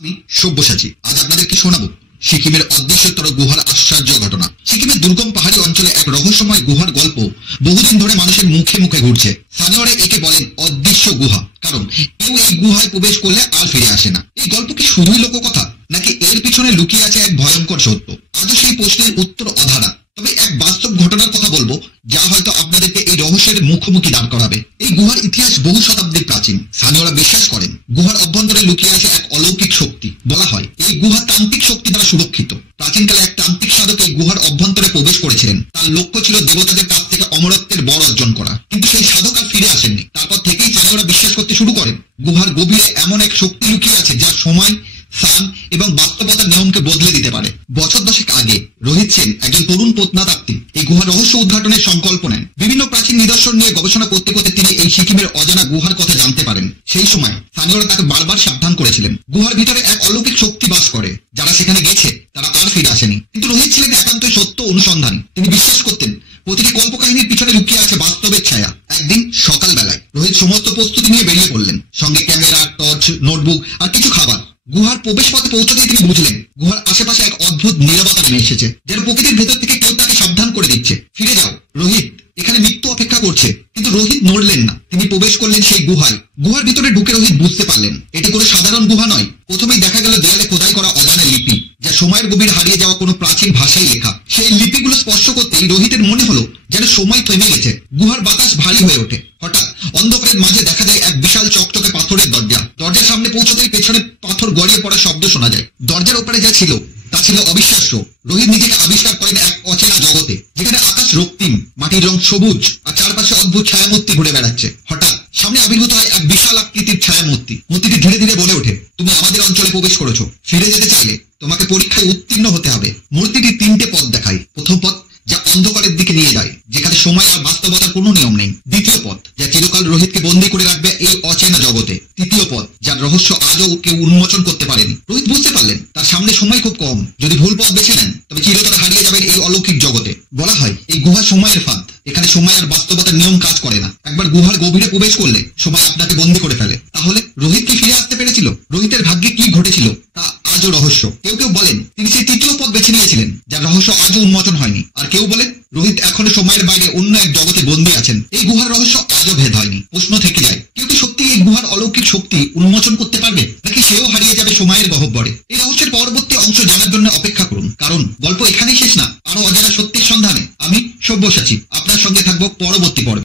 আমি সব্যসাচী। আজ আপনাদেরকে শোনাবো সিকিমের অদৃশ্যতর গুহার আশ্চর্য ঘটনা। সিকিমের দুর্গম পাহাড়ি অঞ্চলে এক রহস্যময় গুহার গল্প বহুদিন ধরে মানুষের মুখে মুখে ঘুরছে। স্থানীয়রা একে বলেন অদৃশ্য গুহা, কারণ কেউ এই গুহায় প্রবেশ করলে আর ফিরে আসে না। এই গল্প কি শুধুই লোককথা, নাকি এর পিছনে লুকিয়ে আছে এক ভয়ঙ্কর সত্য? আজও সেই প্রশ্নের উত্তর অধারা। তবে এক বাস্তব ঘটনার কথা বলবো, যা হয়তো আপনাদেরকে এই রহস্যের মুখোমুখি দাঁড় করাবে। এই গুহার ইতিহাস বহু শতাব্দীর প্রাচীন। স্থানীয়রা বিশ্বাস করেন গুহার অভ্যন্তরে লুকিয়ে আছে এক অলৌকিক শক্তি। বলা হয় এই গুহা তান্ত্রিক শক্তি দ্বারা সুরক্ষিত। প্রাচীনকালে এক তান্ত্রিক সাধক এই গুহার অভ্যন্তরে প্রবেশ করেছিলেন। তার লক্ষ্য ছিল দেবতাদের কাছ থেকে অমরত্বের বর অর্জন করা, কিন্তু সেই সাধক আর ফিরে আসেননি। তারপর থেকেই স্থানীয়রা বিশ্বাস করতে শুরু করেন গুহার গভীরে এমন এক শক্তি লুকিয়ে আছে যা সময়, স্থান এবং বাস্তবতার নিয়মকে বদলে দিতে পারে। বছর দশেক আগে রোহিত সেন, একজন তরুণ প্রত্নতাত্ত্বিক, এই গুহার রহস্য উদ্ঘাটনের সংকল্প নেন। বিভিন্ন প্রাচীন নিদর্শন নিয়ে গবেষণা করতে করতে তিনি এই সিকিমের অজানা গুহার কথা জানতে পারেন। সেই সময় স্থানীয়রা তাকে বারবার সাবধান করেছিলেন, গুহার ভিতরে এক অলৌকিক শক্তি বাস করে, যারা সেখানে গেছে তারা আর ফিরে আসেনি। কিন্তু রোহিত ছিলেন একান্তই সত্য অনুসন্ধান। তিনি বিশ্বাস করতেন প্রতিটি কল্পকাহিনীর পিছনে লুকিয়ে আছে বাস্তবের ছায়া। একদিন সকালবেলায় রোহিত সমস্ত প্রস্তুতি নিয়ে বেরিয়ে পড়লেন, সঙ্গে ক্যামেরা, টর্চ, নোটবুক আর কিছু খাবার। গুহার প্রবেশ পথে পৌঁছতেই তিনি বুঝলেন গুহার আশেপাশে এক অদ্ভুত নীরবতা নেমে এসেছে, যেন প্রকৃতির ভেতর থেকে কেউ তাকে সাবধান করে দিচ্ছে, ফিরে যাও রোহিত, এখানে মৃত্যু অপেক্ষা করছে। কিন্তু রোহিত নড়লেন না। তিনি প্রবেশ করলেন সেই গুহায়। গুহার ভিতরে ঢুকে রোহিত বুঝতে পারলেন এটি কোনো সাধারণ গুহা নয়। প্রথমেই দেখা গেল দেয়ালে খোদাই করা অজানা লিপি, যা সময়ের গভীর হারিয়ে যাওয়া কোনো প্রাচীন ভাষায় লেখা। সেই লিপিগুলো স্পর্শ করতেই রোহিতের মনে হলো যেন সময় থেমে গেছে। গুহার বাতাস ভারী হয়ে ওঠে। হঠাৎ অন্ধকারের মাঝে দেখা যায় এক বিশাল চকচকে পাথরের দরজা। দরজার সামনে পৌঁছতেই পেছনে পাথর গড়িয়ে পড়ার শব্দ শোনা যায়। দরজার ওপারে যা ছিল তা ছিল অবিশ্বাস্য। রোহিত নিজেকে আবিষ্কার করেন এক অচেনা জগতে, যেখানে আকাশ রক্তিম, মাটির রং সবুজ আর চারপাশে অদ্ভুত ছায়ামূর্তি ঘুরে বেড়াচ্ছে। হঠাৎ সামনে আবির্ভূত হয় এক বিশাল আকৃতির ছায়ামূর্তি। মূর্তিটি ধীরে ধীরে বলে ওঠে, তুমি আমাদের অঞ্চলে প্রবেশ করেছো, ফিরে যেতে চাইলে তোমাকে পরীক্ষায় উত্তীর্ণ হতে হবে। মূর্তিটি তিনটে পথ দেখায়। প্রথম পথ যা অন্ধকারের দিকে নিয়ে যায়, যেখানে সময় আর বাস্তবতার কোনো নিয়ম নেই। দ্বিতীয় পথ যা চিরকাল রোহিতকে বন্দী করে রাখবে এই অচেনা জগতে। তৃতীয় পথ যার রহস্য আজও কেউ উন্মোচন করতে পারেনি। রোহিত বুঝতে পারলেন তার সামনে সময় খুব কম। যদি ভুল পথ বেছে নেন তবে চিরতরে হারিয়ে যাবেন এই অলৌকিক জগতে। বলা হয় এই গুহা সময়ের ফাঁদ। এখানে সময় আর বাস্তবতার নিয়ম কাজ করে না। একবার গুহার গভীরে প্রবেশ করলে সময় আপনাকে বন্দী করে ফেলে। তাহলে রোহিত কি ফিরে আসতে পেরেছিল? রোহিতের ভাগ্যে কি ঘটেছিল তা আজও রহস্য। কেউ কেউ বলেন তিনি সেই তৃতীয় পথ বেছে নিয়েছিলেন, যার রহস্য আজও উন্মোচন হয়নি। আর কেউ বলেন রোহিত এখনো সময়ের বাইরে অন্য এক জগতে বন্দী আছেন। এই গুহার রহস্য আজও ভেদ হয়নি। প্রশ্ন থেকে যায়, কেউ কি সত্যি এই গুহার অলৌকিক শক্তি উন্মোচন করতে পারবে, নাকি সেও হারিয়ে যাবে সময়ের গহ্বরে? এই রহস্যের পরবর্তী অংশ জানার জন্য অপেক্ষা করুন, কারণ গল্প এখানেই শেষ না। আরো অজানা সত্যির সন্ধানে আমি সব্যসাচী আপনার সঙ্গে থাকবো পরবর্তী পর্বে।